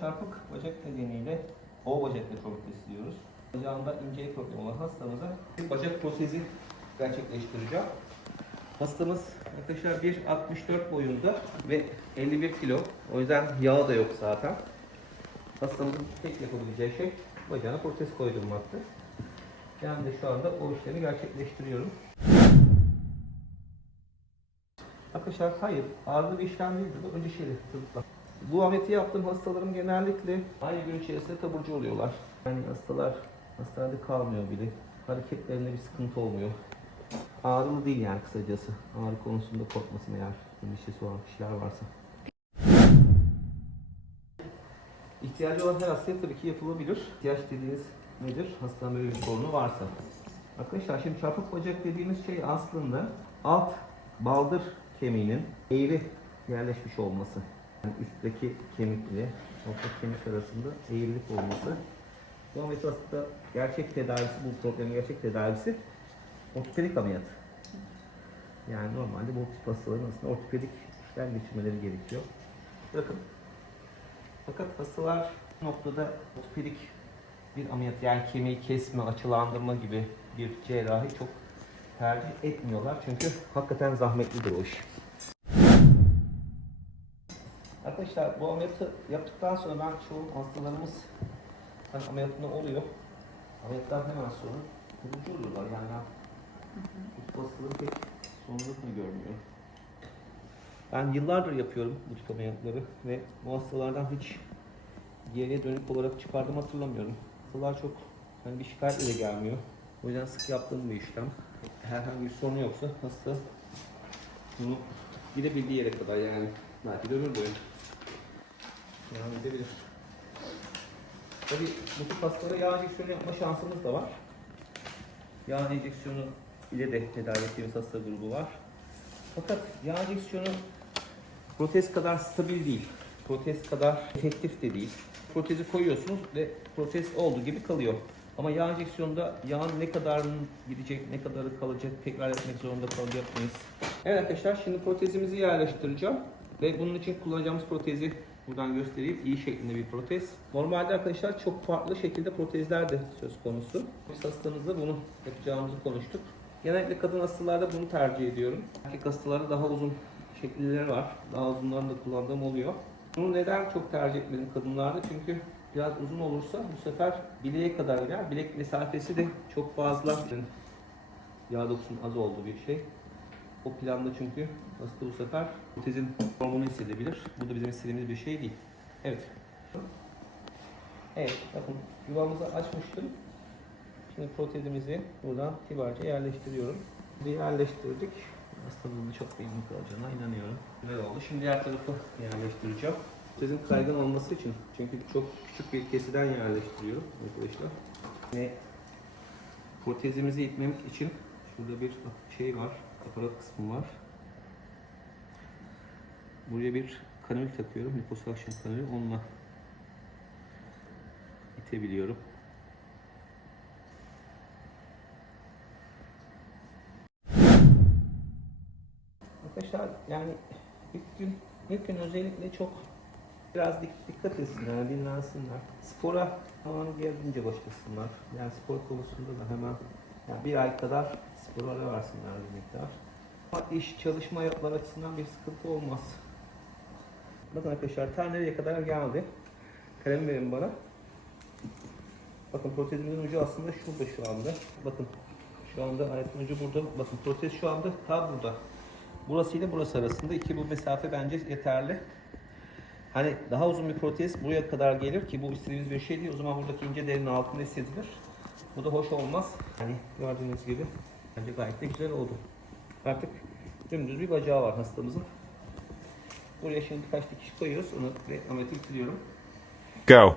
Çarpık bacak nedeniyle O bacakla protez diyoruz. Bacağında incelik problemi olan hastamıza bir bacak protezi gerçekleştireceğim. Hastamız arkadaşlar 1.64 boyunda ve 51 kilo. O yüzden yağı da yok zaten. Hastamızın tek yapabileceği şey bacağına protez koydurmaktır. Ben de şu anda o işlemi gerçekleştiriyorum. Arkadaşlar hayır, ağırlı bir işlem değildir. Bu önce şeyle tıbba. Bu ameliyatı yaptığım hastalarım genellikle aynı gün içerisinde taburcu oluyorlar. Yani hastalar hastanede kalmıyor bile. Hareketlerinde bir sıkıntı olmuyor. Ağrılı değil yani kısacası. Ağrı konusunda korkmasın eğer endişesi olan kişiler varsa. İhtiyacı olan her hastaya tabii ki yapılabilir. İhtiyaç dediğiniz nedir? Hastanın böyle bir sorunu varsa. Arkadaşlar şimdi çarpık bacak dediğimiz şey aslında alt baldır kemiğinin eğri yerleşmiş olması. Yani üstteki kemikle orta kemik arasında eğrilik olması. Bu ameliyat aslında gerçek tedavisi, bu problemin gerçek tedavisi ortopedik ameliyat. Yani normalde bu tip hastaların aslında ortopedik işlem geçirmeleri gerekiyor. Bakın. Fakat hastalar bu noktada ortopedik bir ameliyat yani kemiği kesme, açılandırma gibi bir cerrahi çok tercih etmiyorlar. Çünkü hakikaten zahmetlidir o iş. Arkadaşlar bu ameliyatı yaptıktan sonra ben çoğu hastalarımız hani ameliyatında oluyor. Ameliyattan hemen sonra kurucu oluyorlar yani bu hastaları pek sonuç mu görmüyor. Ben yıllardır yapıyorum bu tip ameliyatları ve bu hastalardan hiç geriye dönük olarak çıkardım hatırlamıyorum. Hastalar çok hani bir şikayetle de gelmiyor. O yüzden sık yaptığım bir işlem. Herhangi bir sorun yoksa hasta bunu gidebildiği yere kadar yani belki de ömür boyu devam edebilir. Tabii bu tip hastalara yağ enjeksiyonu yapma şansımız da var. Yağ enjeksiyonu ile de tedavi ettiğimiz hasta grubu var. Fakat yağ enjeksiyonu protez kadar stabil değil. Protez kadar efektif de değil. Protezi koyuyorsunuz ve protez olduğu gibi kalıyor. Ama yağ enjeksiyonunda yağın ne kadarının gidecek, ne kadarı kalacak tekrar etmek zorunda kalacak mıyız? Evet arkadaşlar şimdi protezimizi yerleştireceğim. Ve bunun için kullanacağımız protezi buradan göstereyim. İyi şeklinde bir protez. Normalde arkadaşlar çok farklı şekilde protezler de söz konusu. Biz hastamızla bunu yapacağımızı konuştuk. Genellikle kadın hastalarda bunu tercih ediyorum. Erkek hastalarda daha uzun şekilleri var. Daha uzunlarını da kullandığım oluyor. Bunu neden çok tercih etmedim kadınlarda? Çünkü biraz uzun olursa bu sefer bileğe kadar gider. Bilek mesafesi de çok fazla. Yağ dokusunun az olduğu bir şey. O planda çünkü hasta bu sefer protezin formunu hissedebilir. Bu da bizim istediğimiz bir şey değil. Evet. Evet bakın yuvamızı açmıştım. Şimdi protezimizi buradan kibarca yerleştiriyorum. Bir yerleştirdik. Hastamızın çok memnun kalacağına inanıyorum. Güzel oldu. Şimdi diğer tarafı yerleştireceğim. Protezin kaygan olması için çünkü çok küçük bir kesiden yerleştiriyorum arkadaşlar. Ve protezimizi itmemek için şurada bir şey var, aparat kısmı var. Buraya bir kanül takıyorum, liposuction kanülü. Onunla itebiliyorum. Arkadaşlar yani ilk gün, ilk gün özellikle çok biraz dik- dikkat etsinler, dinlensinler. Spora zaman geldiğince başlasınlar. Yani spor konusunda da hemen yani bir ay kadar ara versinler bir miktar. Ama iş, çalışma yapmalar açısından bir sıkıntı olmaz. Bakın arkadaşlar ter nereye kadar geldi. Kalem verin bana. Bakın protezimizin ucu aslında şurada şu anda. Bakın şu anda aletin ucu burada. Bakın protez şu anda tam burada. Burası ile burası arasında iki bu mesafe bence yeterli. Hani daha uzun bir protez buraya kadar gelir ki bu istediğimiz bir şey değil. O zaman buradaki ince derinin altında hissedilir. Bu da hoş olmaz. Hani gördüğünüz gibi bence gayet de güzel oldu. Artık dümdüz bir bacağı var hastamızın. Buraya şimdi birkaç dikiş koyuyoruz. Onu ve ameliyatı bitiriyorum. Go.